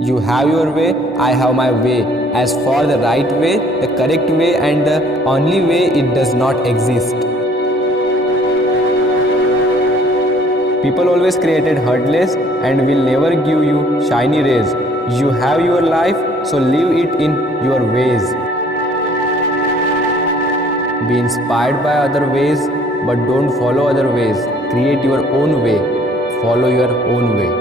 You have your way, I have my way. As for the right way, the correct way, and the only way, it does not exist. People always created hurdles and will never give you shiny rays. You have your life, so live it in your ways. Be inspired by other ways, but don't follow other ways. Create your own way. Follow your own way.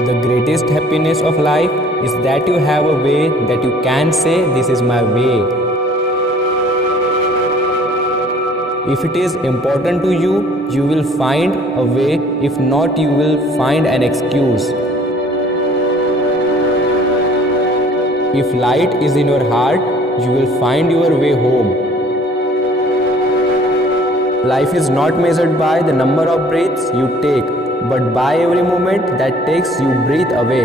The greatest happiness of life is that you have a way that you can say, "This is my way." If it is important to you, you will find a way. If not, you will find an excuse. If light is in your heart, you will find your way home. Life is not measured by the number of breaths you take, but by every moment that takes you breathe away.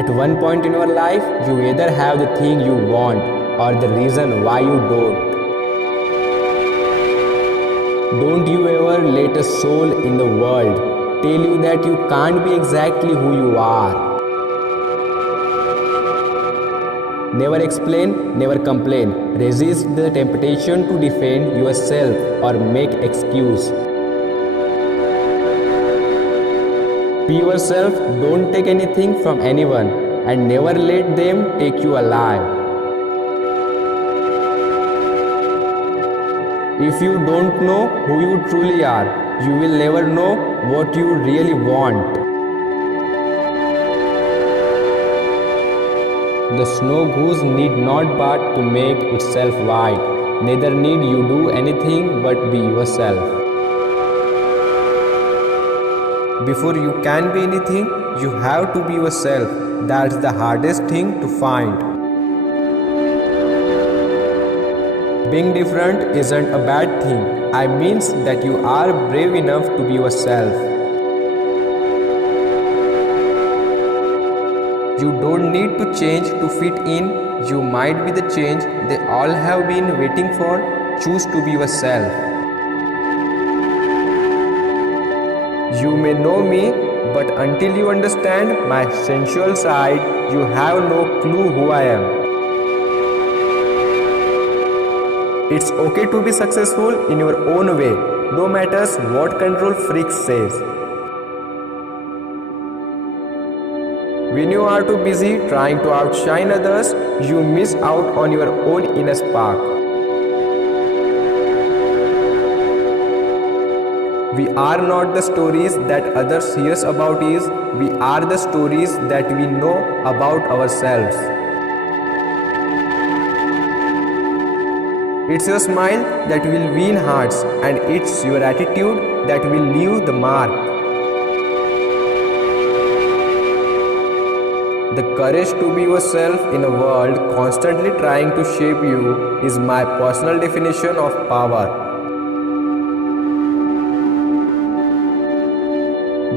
At one point in your life, you either have the thing you want or the reason why you don't. Don't you ever let a soul in the world tell you that you can't be exactly who you are. Never explain, never complain. Resist the temptation to defend yourself or make excuse. Be yourself, don't take anything from anyone, and never let them take you alive. If you don't know who you truly are, you will never know what you really want. The snow goose need not but to make itself white. Neither need you do anything but be yourself. Before you can be anything, you have to be yourself. That's the hardest thing to find. Being different isn't a bad thing. I means that you are brave enough to be yourself. You don't need to change to fit in. You might be the change they all have been waiting for. Choose to be yourself. You may know me, but until you understand my sensual side, you have no clue who I am. It's okay to be successful in your own way, no matter what control freak says. When you are too busy trying to outshine others, you miss out on your own inner spark. We are not the stories that others hear about us. We are the stories that we know about ourselves. It's your smile that will win hearts, and it's your attitude that will leave the mark. The courage to be yourself in a world constantly trying to shape you is my personal definition of power.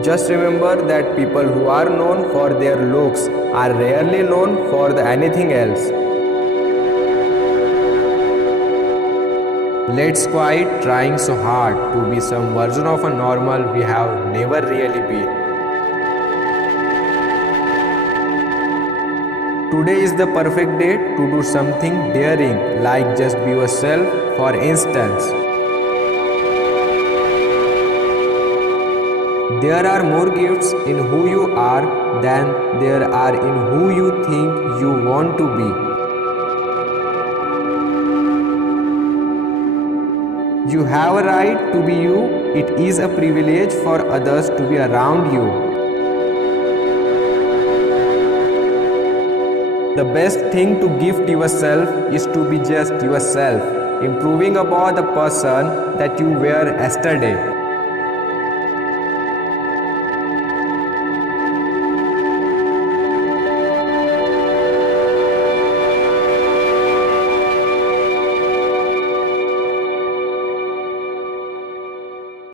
Just remember that people who are known for their looks are rarely known for anything else. Let's quit trying so hard to be some version of a normal we have never really been. Today is the perfect day to do something daring, like just be yourself, for instance. There are more gifts in who you are than there are in who you think you want to be. You have a right to be you. It is a privilege for others to be around you. The best thing to gift yourself is to be just yourself, improving upon the person that you were yesterday.